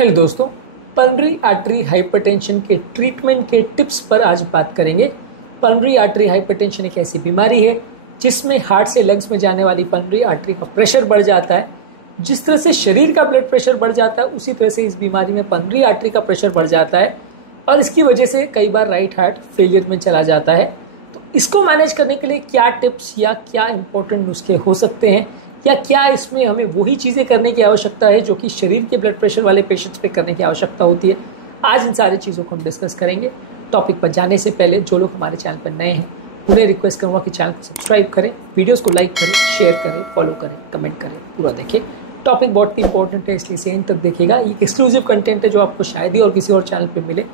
Hello दोस्तों, pulmonary artery hypertension के treatment के टिप्स पर आज बात करेंगे। पल्मोनरी आर्टरी हाइपरटेंशन एक ऐसी बीमारी है जिसमें हार्ट से लंग्स में जाने वाली पल्मोनरी आर्टरी का प्रेशर बढ़ जाता है। जिस तरह से शरीर का ब्लड प्रेशर बढ़ जाता है उसी तरह से इस बीमारी में पल्मोनरी आर्टरी का प्रेशर बढ़ जाता है और इसकी वजह से कई बार राइट हार्ट फेलियर में चला जाता है। तो इसको मैनेज करने के लिए क्या टिप्स या क्या इंपॉर्टेंट नुस्खे हो सकते हैं या क्या इसमें हमें वही चीज़ें करने की आवश्यकता है जो कि शरीर के ब्लड प्रेशर वाले पेशेंट्स पे करने की आवश्यकता होती है। आज इन सारी चीज़ों को हम डिस्कस करेंगे। टॉपिक पर जाने से पहले जो लोग हमारे चैनल पर नए हैं उन्हें रिक्वेस्ट करूँगा कि चैनल को सब्सक्राइब करें, वीडियोज़ को लाइक करें, शेयर करें, फॉलो करें, कमेंट करें, पूरा देखें। टॉपिक बहुत ही इंपॉर्टेंट है इसलिए इसे एंड तक देखिएगा। ये एक्सक्लूसिव कंटेंट है जो आपको शायद ही और किसी और चैनल पर मिले,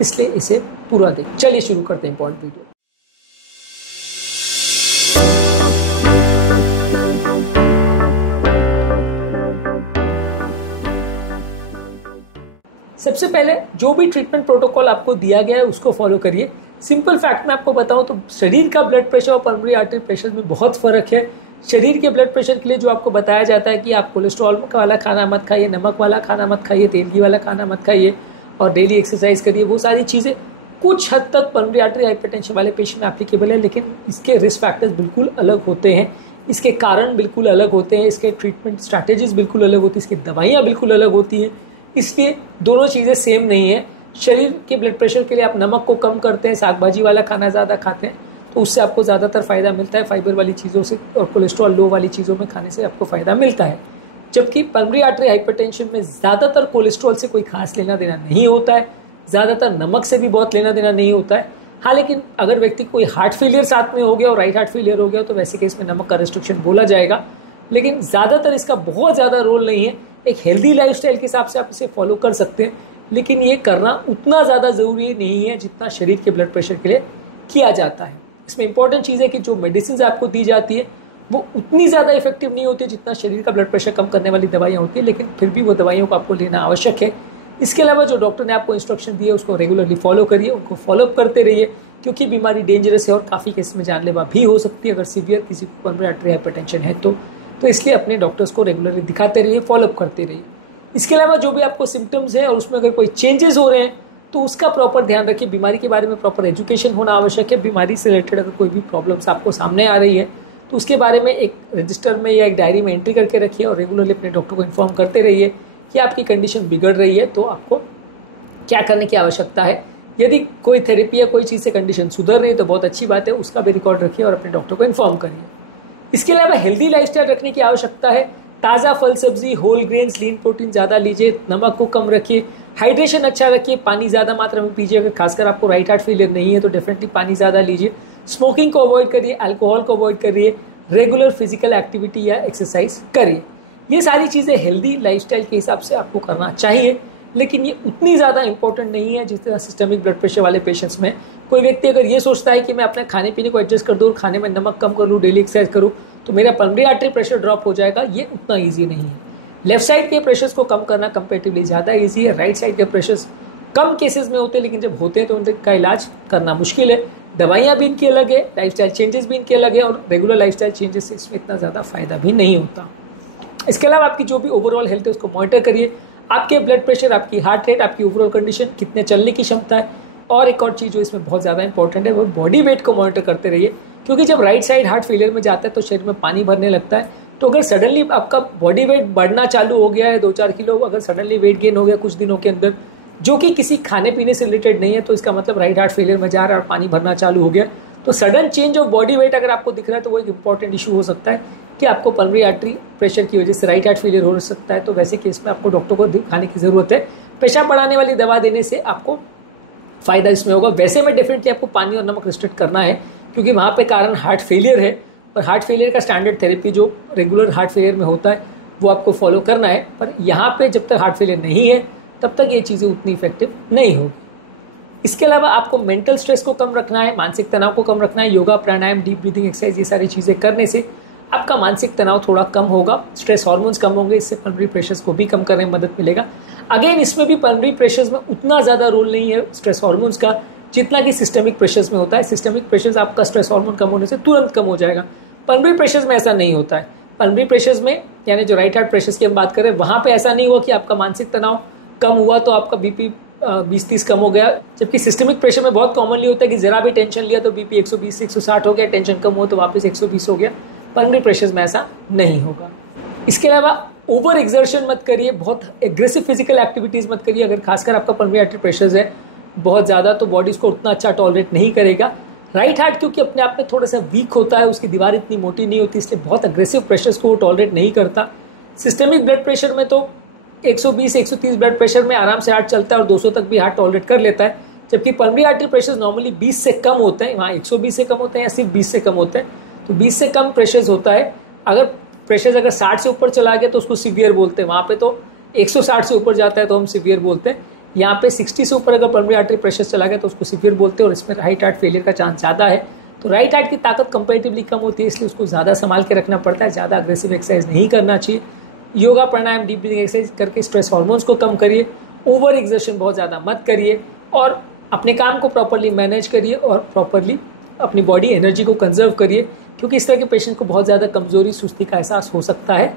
इसलिए इसे पूरा देखें। चलिए शुरू करते हैं इंपॉर्टेंट वीडियो। सबसे पहले जो भी ट्रीटमेंट प्रोटोकॉल आपको दिया गया है उसको फॉलो करिए। सिंपल फैक्ट मैं आपको बताऊं तो शरीर का ब्लड प्रेशर और पल्मोनरी आर्टरी प्रेशर में बहुत फर्क है। शरीर के ब्लड प्रेशर के लिए जो आपको बताया जाता है कि आप कोलेस्ट्रॉल वाला खाना मत खाइए, नमक वाला खाना मत खाइए, तेलगी वाला खाना मत खाइए और डेली एक्सरसाइज करिए, वो सारी चीज़ें कुछ हद तक पल्मोनरी आर्टरी हाइपरटेंशन वाले पेशेंट में एप्लीकेबल है, लेकिन इसके रिस्क फैक्टर्स बिल्कुल अलग होते हैं, इसके कारण बिल्कुल अलग होते हैं, इसके ट्रीटमेंट स्ट्रैटेजीज बिल्कुल अलग होती है, इसकी दवाइयाँ बिल्कुल अलग होती हैं। इसलिए दोनों चीज़ें सेम नहीं है। शरीर के ब्लड प्रेशर के लिए आप नमक को कम करते हैं, साग भाजी वाला खाना ज़्यादा खाते हैं तो उससे आपको ज़्यादातर फ़ायदा मिलता है, फाइबर वाली चीज़ों से और कोलेस्ट्रॉल लो वाली चीज़ों में खाने से आपको फ़ायदा मिलता है। जबकि पल्मोनरी आर्टरी हाइपरटेंशन में ज़्यादातर कोलेस्ट्रॉल से कोई खास लेना देना नहीं होता है, ज़्यादातर नमक से भी बहुत लेना देना नहीं होता है। हाँ, लेकिन अगर व्यक्ति कोई हार्ट फेलियर साथ में हो गया और राइट हार्ट फेलियर हो गया तो वैसे केस में नमक का रिस्ट्रिक्शन बोला जाएगा, लेकिन ज़्यादातर इसका बहुत ज़्यादा रोल नहीं है। एक हेल्दी लाइफस्टाइल के हिसाब से आप इसे फॉलो कर सकते हैं, लेकिन ये करना उतना ज़्यादा ज़रूरी नहीं है जितना शरीर के ब्लड प्रेशर के लिए किया जाता है। इसमें इंपॉर्टेंट चीज़ है कि जो मेडिसिन आपको दी जाती है वो उतनी ज़्यादा इफेक्टिव नहीं होती जितना शरीर का ब्लड प्रेशर कम करने वाली दवाइयाँ होती है, लेकिन फिर भी वो दवाइयों को आपको लेना आवश्यक है। इसके अलावा जो डॉक्टर ने आपको इंस्ट्रक्शन दिए उसको रेगुलरली फॉलो करिए, उनको फॉलोअप करते रहिए, क्योंकि बीमारी डेंजरस है और काफ़ी केस में जानलेवा भी हो सकती है अगर सीवियर किसी को पल्मोनरी आर्टरी हाइपरटेंशन है तो इसलिए अपने डॉक्टर्स को रेगुलरली दिखाते रहिए, फॉलोअप करते रहिए। इसके अलावा जो भी आपको सिम्टम्स हैं और उसमें अगर कोई चेंजेस हो रहे हैं तो उसका प्रॉपर ध्यान रखिए। बीमारी के बारे में प्रॉपर एजुकेशन होना आवश्यक है। बीमारी से रिलेटेड अगर कोई भी प्रॉब्लम्स आपको सामने आ रही है तो उसके बारे में एक रजिस्टर में या एक डायरी में एंट्री करके रखिए और रेगुलरली अपने डॉक्टर को इन्फॉर्म करते रहिए कि आपकी कंडीशन बिगड़ रही है तो आपको क्या करने की आवश्यकता है। यदि कोई थेरेपी या कोई चीज़ से कंडीशन सुधर रही है तो बहुत अच्छी बात है, उसका भी रिकॉर्ड रखिए और अपने डॉक्टर को इन्फॉर्म करिए। इसके अलावा हेल्दी लाइफस्टाइल रखने की आवश्यकता है। ताज़ा फल सब्जी, होल ग्रेन्स, लीन प्रोटीन ज़्यादा लीजिए, नमक को कम रखिए, हाइड्रेशन अच्छा रखिए, पानी ज़्यादा मात्रा में पीजिए। अगर खासकर आपको राइट हार्ट फेलियर नहीं है तो डेफिनेटली पानी ज़्यादा लीजिए। स्मोकिंग को अवॉइड करिए, अल्कोहल को अवॉइड करिए, रेगुलर फिजिकल एक्टिविटी या एक्सरसाइज करिए। ये सारी चीज़ें हेल्दी लाइफस्टाइल के हिसाब से आपको करना चाहिए, लेकिन ये उतनी ज़्यादा इंपॉर्टेंट नहीं है जितना सिस्टमिक ब्लड प्रेशर वाले पेशेंट्स में। कोई व्यक्ति अगर ये सोचता है कि मैं अपने खाने पीने को एडजस्ट कर दूँ और खाने में नमक कम कर लूँ, डेली एक्सरसाइज करूँ तो मेरा पल्मोनरी आर्टरी प्रेशर ड्रॉप हो जाएगा, ये उतना ईजी नहीं है। लेफ्ट साइड के प्रेशर्स को कम करना कंपेरेटिवली ज़्यादा ईजी है। राइट साइड के प्रेशर्स कम केसेस में होते हैं, लेकिन जब होते हैं तो उनका इलाज करना मुश्किल है। दवाइयाँ भी इनकी अलग है, लाइफस्टाइल चेंजेस भी इनके अलग है और रेगुलर लाइफस्टाइल चेंजेस से इसमें इतना ज़्यादा फायदा भी नहीं होता। इसके अलावा आपकी जो भी ओवरऑल हेल्थ है उसको मॉनिटर करिए। आपके ब्लड प्रेशर, आपकी हार्ट रेट, आपकी ओवरऑल कंडीशन, कितने चलने की क्षमता है, और एक और चीज़ जो इसमें बहुत ज़्यादा इंपॉर्टेंट है वो बॉडी वेट को मॉनिटर करते रहिए, क्योंकि जब राइट साइड हार्ट फेलियर में जाता है तो शरीर में पानी भरने लगता है। तो अगर सडनली आपका बॉडी वेट बढ़ना चालू हो गया है 2-4 किलो, अगर सडनली वेट गेन हो गया कुछ दिनों के अंदर जो कि किसी खाने पीने से रिलेटेड नहीं है, तो इसका मतलब राइट हार्ट फेलियर में जा रहा है और पानी भरना चालू हो गया। तो sudden change of body weight अगर आपको दिख रहा है तो वो एक इंपॉर्टेंट इशू हो सकता है कि आपको पल्मोनरी आर्टरी प्रेशर की वजह से राइट हार्ट फेलियर हो सकता है। तो वैसे केस में आपको डॉक्टर को दिखाने की ज़रूरत है। पेशाब बढ़ाने वाली दवा देने से आपको फ़ायदा इसमें होगा। वैसे में डेफिनेटली आपको पानी और नमक रिस्ट्रिक्ट करना है, क्योंकि वहाँ पे कारण हार्ट फेलियर है और हार्ट फेलियर का स्टैंडर्ड थेरेपी जो रेगुलर हार्ट फेलियर में होता है वो आपको फॉलो करना है। पर यहाँ पे जब तक हार्ट फेलियर नहीं है तब तक ये चीज़ें उतनी इफेक्टिव नहीं होगी। इसके अलावा आपको मेंटल स्ट्रेस को कम रखना है, मानसिक तनाव को कम रखना है। योगा, प्राणायाम, डीप ब्रीदिंग एक्सरसाइज, ये सारी चीज़ें करने से आपका मानसिक तनाव थोड़ा कम होगा, स्ट्रेस हार्मोन्स कम होंगे, इससे पल्मोनरी प्रेशर्स को भी कम करने में मदद मिलेगा। अगेन इसमें भी पल्मोनरी प्रेशर्स में उतना ज़्यादा रोल नहीं है स्ट्रेस हार्मोन्स का जितना कि सिस्टमिक प्रेशर्स में होता है। सिस्टमिक प्रेशर्स आपका स्ट्रेस हार्मोन कम होने से तुरंत कम हो जाएगा, पल्मोनरी प्रेशर्स में ऐसा नहीं होता है। पल्मोनरी प्रेशर्स में यानी जो राइट हार्ट प्रेशर्स की हम बात करें वहाँ पे ऐसा नहीं हुआ कि आपका मानसिक तनाव कम हुआ तो आपका बीपी 20-30 कम हो गया, जबकि सिस्टमिक प्रेशर में बहुत कॉमनली होता है कि जरा भी टेंशन लिया तो बीपी 120 से 160 हो गया, टेंशन कम हो तो वापस 120 हो गया। पल्मोनरी प्रेशर में ऐसा नहीं होगा। इसके अलावा ओवर एक्सर्शन मत करिए, बहुत एग्रेसिव फिजिकल एक्टिविटीज़ मत करिए। अगर खासकर आपका पल्मोनरी आर्टरी प्रेशर है बहुत ज़्यादा तो बॉडी इसको उतना अच्छा टॉलरेट नहीं करेगा। राइट हार्ट क्योंकि अपने आप में थोड़ा सा वीक होता है, उसकी दीवार इतनी मोटी नहीं होती, इसलिए बहुत अग्रेसिव प्रेशर्स को वो टॉलरेट नहीं करता। सिस्टमिक ब्लड प्रेशर में तो 120-130 ब्लड प्रेशर में आराम से हार्ट चलता है और 200 तक भी हार्ट टॉलरेट कर लेता है, जबकि पल्मोनरी आर्टरी प्रेशर नॉर्मली 20 से कम होते हैं। वहाँ 120 से कम होते हैं या सिर्फ 20 से कम होते हैं, तो 20 से कम प्रेशर होता है। अगर प्रेशर अगर 60 से ऊपर चला गया तो उसको सीवियर बोलते हैं, वहाँ पे तो 160 से ऊपर जाता है तो हम सीवियर बोलते हैं। यहाँ पे 60 से ऊपर अगर पल्मोनरी आर्टरी प्रेशर चला गया तो उसको सीवियर बोलते हैं, और इसमें राइट हार्ट फेलियर का चांस ज़्यादा है। तो राइट हार्ट की ताकत कंपैरेटिवली कम होती है, इसलिए उसको ज़्यादा संभाल के रखना पड़ता है। ज़्यादा अग्रेसिव एक्सरसाइज नहीं करना चाहिए। योगा, प्राणायाम, डीप ब्रीथिंग एक्सरसाइज करके स्ट्रेस हार्मोन्स को कम करिए। ओवर एक्सर्शन बहुत ज़्यादा मत करिए और अपने काम को प्रॉपरली मैनेज करिए और प्रॉपरली अपनी बॉडी एनर्जी को कंजर्व करिए, क्योंकि इस तरह के पेशेंट को बहुत ज़्यादा कमजोरी, सुस्ती का एहसास हो सकता है।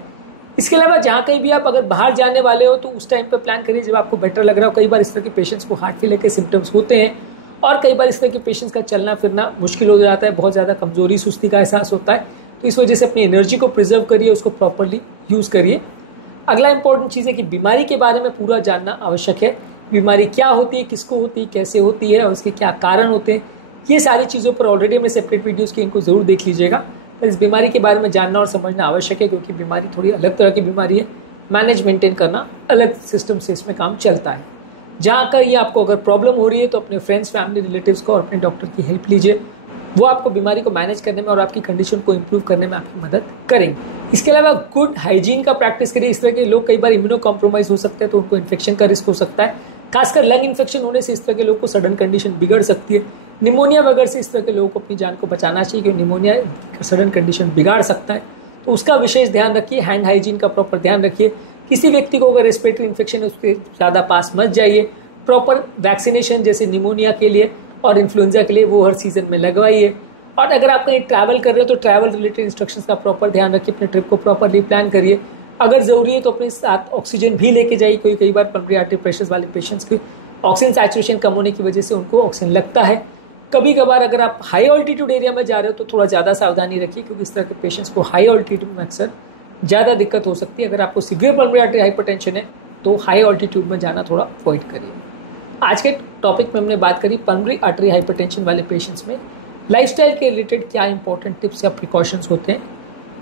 इसके अलावा जहाँ कहीं भी आप अगर बाहर जाने वाले हो तो उस टाइम पे प्लान करिए जब आपको बेटर लग रहा हो। कई बार इस तरह के पेशेंट्स को हार्ट फेलियर के सिम्टम्स होते हैं और कई बार इस तरह के पेशेंट्स का चलना फिरना मुश्किल हो जाता है, बहुत ज़्यादा कमजोरी, सुस्ती का एहसास होता है। तो इस वजह से अपनी एनर्जी को प्रिजर्व करिए, उसको प्रॉपरली यूज़ करिए। अगला इंपॉर्टेंट चीज़ है कि बीमारी के बारे में पूरा जानना आवश्यक है। बीमारी क्या होती है, किसको होती है, कैसे होती है और उसके क्या कारण होते हैं, ये सारी चीज़ों पर ऑलरेडी मैं सेपरेट वीडियोज़ की, इनको ज़रूर देख लीजिएगा। इस बीमारी के बारे में जानना और समझना आवश्यक है, क्योंकि बीमारी थोड़ी अलग तरह की बीमारी है। मैनेज मेंटेन करना अलग सिस्टम से इसमें काम चलता है। जहाँ का ये आपको अगर प्रॉब्लम हो रही है तो अपने फ्रेंड्स, फैमिली, रिलेटिव्स को और अपने डॉक्टर की हेल्प लीजिए। वो आपको बीमारी को मैनेज करने में और आपकी कंडीशन को इम्प्रूव करने में आपकी मदद करेंगे। इसके अलावा गुड हाइजीन का प्रैक्टिस करिए। इस तरह के लोग कई बार इम्यूनो कॉम्प्रोमाइज हो सकते हैं, तो उनको इन्फेक्शन का रिस्क हो सकता है। खासकर लंग इन्फेक्शन होने से इस तरह के लोग को सडन कंडीशन बिगड़ सकती है। निमोनिया वगैरह से इस तरह के लोगों को अपनी जान को बचाना चाहिए, क्योंकि निमोनिया सडन कंडीशन बिगाड़ सकता है, तो उसका विशेष ध्यान रखिए। हैंड हाइजीन का प्रॉपर ध्यान रखिए। किसी व्यक्ति को अगर रेस्पिरेटरी इन्फेक्शन है उसके ज़्यादा पास मत जाइए। प्रॉपर वैक्सीनेशन जैसे निमोनिया के लिए और इन्फ्लुएंजा के लिए वो हर सीजन में लगवाइए। और अगर आप कहीं ट्रैवल कर रहे हो तो ट्रैवल रिलेटेड इंस्ट्रक्शंस का प्रॉपर ध्यान रखिए। अपने ट्रिप को प्रॉपरली प्लान करिए। अगर ज़रूरी है तो अपने साथ ऑक्सीजन भी लेके जाइए, क्योंकि कई बार पल्मोनरी आर्टरी प्रेशर वाले पेशेंट्स की ऑक्सीजन सैचुरेशन कम होने की वजह से उनको ऑक्सीजन लगता है। कभी कभार अगर आप हाई ऑल्टीट्यूड एरिया में जा रहे हो तो थोड़ा ज़्यादा सावधानी रखिए, क्योंकि इस तरह के पेशेंट्स को हाई ऑल्टीट्यूड में अक्सर ज़्यादा दिक्कत हो सकती है। अगर आपको सीवियर पल्मोनरी आर्टरी हाइपरटेंशन है तो हाई ऑल्टीट्यूड में जाना थोड़ा अवॉइड करिए। आज के टॉपिक में हमने बात करी पल्मोनरी आर्टरी हाइपरटेंशन वाले पेशेंट्स में लाइफस्टाइल के रिलेटेड क्या इंपॉर्टेंट टिप्स या प्रिकॉशंस होते हैं।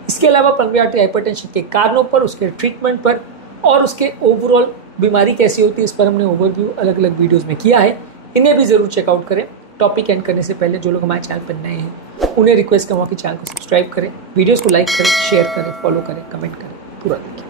इसके अलावा पल्मोनरी आर्टरी हाइपरटेंशन के कारणों पर, उसके ट्रीटमेंट पर और उसके ओवरऑल बीमारी कैसी होती है, इस पर हमने ओवरव्यू अलग अलग वीडियोस में किया है। इन्हें भी जरूर चेकआउट करें। टॉपिक एंड करने से पहले जो लोग हमारे चैनल पर नए हैं उन्हें रिक्वेस्ट करूँगा कि चैनल को सब्सक्राइब करें, वीडियोस को लाइक करें, शेयर करें, फॉलो करें, कमेंट करें, पूरा देखिए।